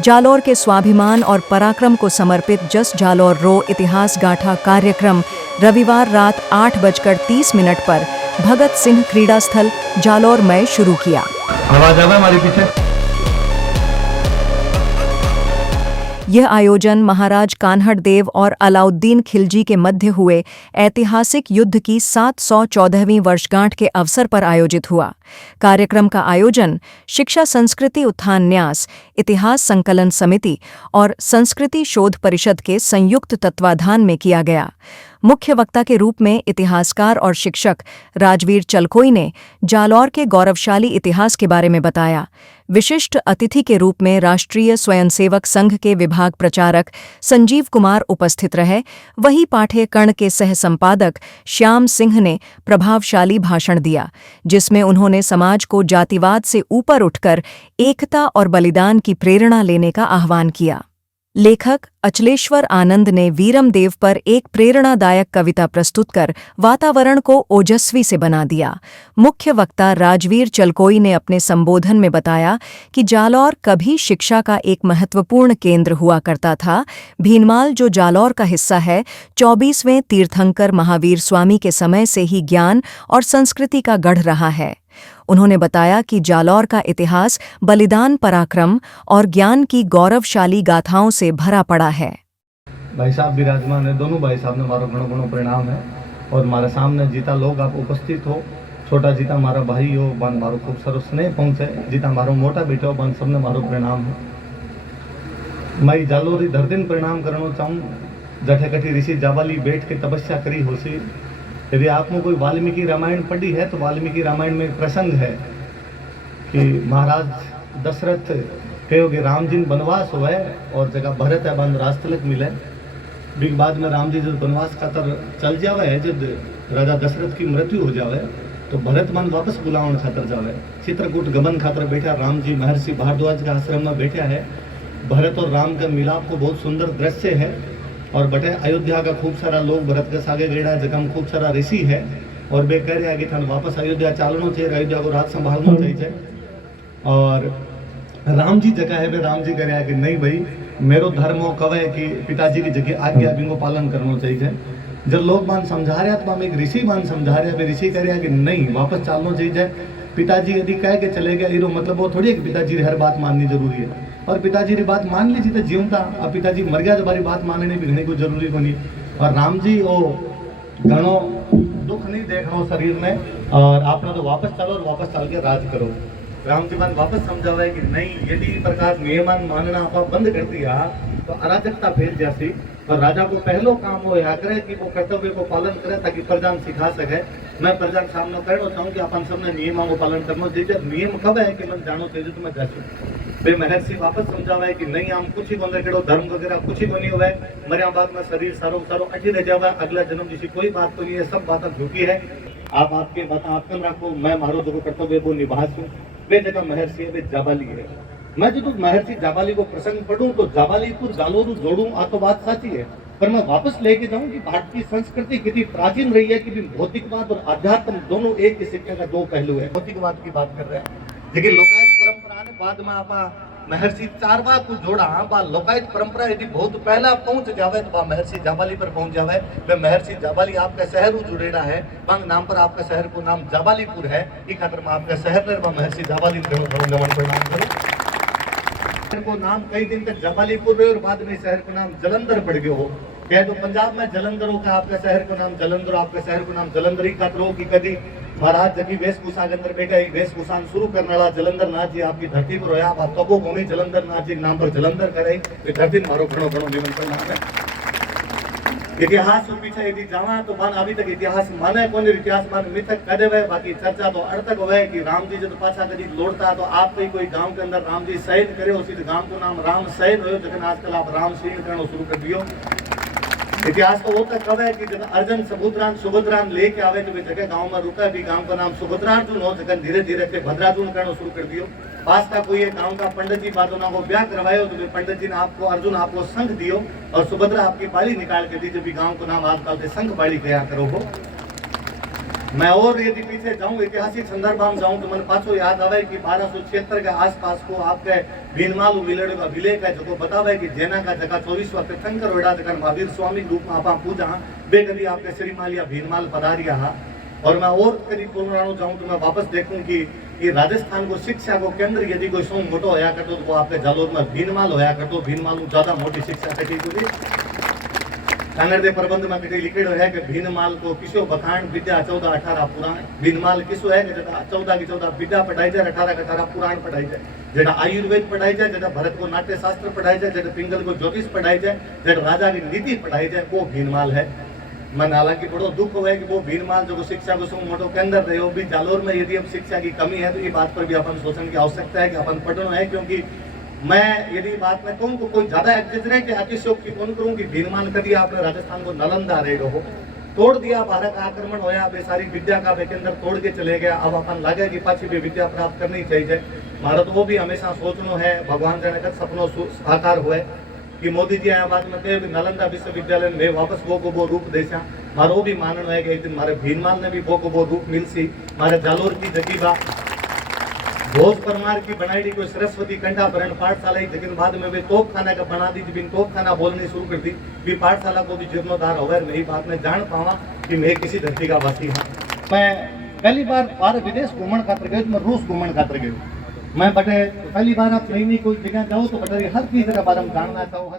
जालौर के स्वाभिमान और पराक्रम को समर्पित जस जालौर रो इतिहास गाथा कार्यक्रम रविवार रात 8:30 पर भगत सिंह क्रीड़ा स्थल जालौर में शुरू किया। आवाज आ रहा है हमारे पीछे। यह आयोजन महाराज कान्हड़देव और अलाउद्दीन खिलजी के मध्य हुए ऐतिहासिक युद्ध की 714वीं वर्षगांठ के अवसर पर आयोजित हुआ। कार्यक्रम का आयोजन शिक्षा संस्कृति उत्थान न्यास, इतिहास संकलन समिति और संस्कृति शोध परिषद के संयुक्त तत्वाधान में किया गया। मुख्य वक्ता के रूप में इतिहासकार और शिक्षक राजवीर चलकोई ने जालौर के गौरवशाली इतिहास के बारे में बताया। विशिष्ट अतिथि के रूप में राष्ट्रीय स्वयंसेवक संघ के विभाग प्रचारक संजीव कुमार उपस्थित रहे। वहीं पाठ्य कर्ण के सह संपादक श्याम सिंह ने प्रभावशाली भाषण दिया, जिसमें उन्होंने समाज को जातिवाद से ऊपर उठकर एकता और बलिदान की प्रेरणा लेने का आह्वान किया। लेखक अचलेश्वर आनंद ने वीरम देव पर एक प्रेरणादायक कविता प्रस्तुत कर वातावरण को ओजस्वी से बना दिया। मुख्य वक्ता राजवीर चलकोई ने अपने संबोधन में बताया कि जालौर कभी शिक्षा का एक महत्वपूर्ण केंद्र हुआ करता था। भीनमाल, जो जालौर का हिस्सा है, 24वें तीर्थंकर महावीर स्वामी के समय से ही ज्ञान और संस्कृति का गढ़ रहा है। उन्होंने बताया कि जालौर का इतिहास बलिदान, पराक्रम और ज्ञान की गौरवशाली गाथाओं से भरा पड़ा है। भाई साहब विराजमान है, दोनों भाई साहब ने मारो घणो घणो प्रणाम है। और हमारे सामने जीता लोग आप उपस्थित हो, छोटा जीता हमारा भाई हो, बन मारो खूब सारो स्नेह पहुंचे, जीता मारो मोटा बेटा हो, बन सबने मारो प्रणाम है। मैं जालोरी धरतीन प्रणाम करना चाहूँ, जठे कठी ऋषि जाबाली बैठ के तपस्या करी होसी। यदि आपने कोई वाल्मीकि रामायण पढ़ी है तो वाल्मीकि रामायण में एक प्रसंग है कि महाराज दशरथ कहोगे राम जी वनवास हुआ और जगह भरत है बंद राजतिलक मिले। बिग बाद में राम जी जब वनवास खातर चल जावे है, जब राजा दशरथ की मृत्यु हो जावे तो भरत मन वापस बुलावन खातर जावे। चित्रकूट गमन खातर बैठा राम जी महर्षि भारद्वाज के आश्रम में बैठा है। भरत और राम का मिलाप को बहुत सुंदर दृश्य है। और बटे अयोध्या का खूब सारा लोग भरत के सागे गेड़ा है, जगह खूब सारा ऋषि है और वे कह रहे हैं कि थान वापस अयोध्या चालना चाहिए, अयोध्या को राज संभालना चाहिए। और राम जी जगह है, वे राम जी कह रहे हैं कि नहीं भाई, मेरो धर्म हो कवे कि पिताजी की जगह आज्ञा भी को पालन करना चाहिए। जब लोग मान समझा रहे तो हम एक ऋषि मान समझा रहे हैं, ऋषि कह रहे हैं कि नहीं वापस चालना चाहिए। पिताजी यदि कह के चले गए हीरो मतलब वो थोड़ी है कि पिताजी की हर बात माननी जरूरी है। और पिताजी की बात मान लीजिए तो जीवता, अब पिताजी मर गया तो हमारी बात मानने भी घने को जरूरी होनी। और राम जी वो घणो दुख नहीं देखना शरीर में और आपने तो वापस चलो और वापस चल के राज करो। राम जी मान वापस समझावा है कि नहीं, यदि प्रकार नियमान मानना आप बंद कर दिया तो अराजकता फैल जाती। और राजा को पहलो काम हो या करे कि वो कर्तव्य को पालन करे ताकि प्रजा सिखा सके। मैं प्रजा के सामने कहना चाहूँ कि अपन सबने नियमों को पालन करना चाहिए। नियम कब है कि मन जानो चाहिए तो मैं जैसे वे महर्षि वापस समझावा है कि नहीं हम कुछ ही बंद करो, धर्म वगैरह कुछ ही बनी हुआ है। मरिया बाद में शरीर सारो सारो अच्छी रह जावा, अगला जन्म जिसी कोई बात तो नहीं है, सब बातें झूठी है। आप आपके बात आपके रखो, मैं मारो जो कर्तव्य वो निभाऊं। वे जगह महर्षि है, वे जाबाली है। मैं जो महर्षि जाबाली को प्रसंग पढ़ूं तो जाबाली को जालोरू जोड़ूं, आ तो बात सच्ची है। पर मैं वापस लेके जाऊं कि भारत की संस्कृति कितनी प्राचीन रही है कि भौतिकवाद और अध्यात्म दोनों एक ही सिक्के का दो पहलू है। भौतिकवाद की बात कर रहे हैं, लेकिन लोकायत परंपरा ने बाद में आप महर्षि चारवा को जोड़ा। बा लोकायत परंपरा यदि बहुत पहला पहुंच जावे तो महर्षि जाबाली पर पहुंच जावे। वे महर्षि जाबाली आपका शहर जुड़ेड़ा है, बंग नाम पर आपका शहर को नाम जाबालीपुर है। इस खातर में आपका शहर महर्षि जाबाली को नाम कई दिन तक जाबालीपुर और बाद में शहर को नाम जलंधर पड़ गयो हो। क्या तो पंजाब में जलंधर हो का आपका शहर को नाम जलंधर, आपका शहर को नाम जलंधर ही खातर हो कि कभी महाराज जबकि वेशभूषा के अंदर बैठा वेशभूषा शुरू करने वाला जलंधर नाथ जी आपकी धरती पर होया। आप तपो भूमि जलंधर नाथ जी नाम पर जलंधर करे, धरती मारो घणो घणो निमंत्रण है। इतिहास के पीछे यदि जावा तो मान अभी तक इतिहास माने कौन, इतिहास मान मिथक कदे हुए, बाकी चर्चा तो अर्थक हुए कि राम जी जब पाछा कभी लौटता तो आप कोई गांव के अंदर राम जी शयन करे, उसी गांव को नाम राम शयन हो, लेकिन आजकल आप राम शयन करना शुरू कर दियो। इतिहास तो वो तक कब है कि जब अर्जुन सुभद्रान लेके आवे तो वे जगह गांव में रुका भी, गांव का नाम सुभद्रार्जुन हो, जगह धीरे धीरे से भद्रार्जुन करना शुरू कर दियो। पास का कोई गांव का पंडित जी बातों को ब्याह करवायो तो पंडित जी ने आपको अर्जुन आपको संघ दियो और सुभद्रा आपकी बाली निकाल के दी, जब भी गांव को नाम आजकल से संघ बाली गया करो हो। मैं और यदि पीछे जाऊं ऐतिहासिक संदर्भ में जाऊं तो मैंने पाछो याद आवे कि 1276 के आसपास को आपके भीनमाल विलेय का जो बतावे कि जेना का जगह 24वां तीर्थंकर होड़ा जगह महावीर स्वामी रूप में आपा पूजा बे कभी आपके श्रीमाल या भीनमाल पधारिया हा। और मैं और कभी पुराणों जाऊं तो मैं वापस देखूं कि ये राजस्थान को शिक्षा को केंद्र यदि कोई सौ मोटो होया करतो तो वो आपके जालोर में भीनमाल होया करतो। भीनमाल ज्यादा मोटी शिक्षा कटी थी। कानड़ दे प्रबंध में कहीं लिखेड़ो है कि भीनमाल को किसो बखान विद्या 14-18 पुराण। भीनमाल किसो है कि 14 की 14 विद्या पढ़ाई जाए, 18 के 18 पुराण पढ़ाई जाए, जेटा आयुर्वेद पढ़ाई जाए, जेटा भरत को नाट्य शास्त्र पढ़ाई जाए, जेटा पिंगल को ज्योतिष पढ़ाई जाए, जेटा राजा की नीति पढ़ाई जाए, वो भीनमाल है। मन हालांकि बड़ो दुख हुआ है कि वो भीनमाल जो शिक्षा को सो मोटो केंद्र रहे हो भी जालोर में यदि अब शिक्षा की कमी है तो ये बात पर भी अपन सोचने की आवश्यकता है कि अपन पढ़ना है। क्योंकि मैं यदि बात में कहूँ तो कोई ज्यादा एक्जेजरेट या अतिशयोक्ति कौन करूँ कि भीनमाल कभी आपने राजस्थान को नालंदा रेडो हो तोड़ दिया, भारत का आक्रमण होया, वे सारी विद्या का वे केंद्र तोड़ के चले गया। अब अपन लगे कि पाछी भी विद्या प्राप्त करनी चाहिए। मारा तो वो भी हमेशा सोचना है भगवान जने का सपनों साकार हुए कि मोदी जी आया बाद में कहे नालंदा विश्वविद्यालय में वापस वो रूप देसा। मारो भी मानना है कि एक दिन मारे भीनमाल ने भी वो रूप मिलसी। मारे जालोर की जगीबा भोज परमार की बनाई कोई सरस्वती कंठाभरण पाठशाला लेकिन बाद में वे तोपखाना का बना दी थी। तोपखाना बोलनी शुरू कर दी भी पाठशाला को भी जीर्णोद्धार हो गया। मेरी बात में जान पावा कि मैं किसी धरती का वासी हूँ। मैं पहली बार भारत विदेश घूमन खातर गए, मैं रूस घूमन खातर गए। मैं बटे पहली बार आप नई कोई जगह जाओ तो बटे हर चीज के बारे में जानना चाहूँ।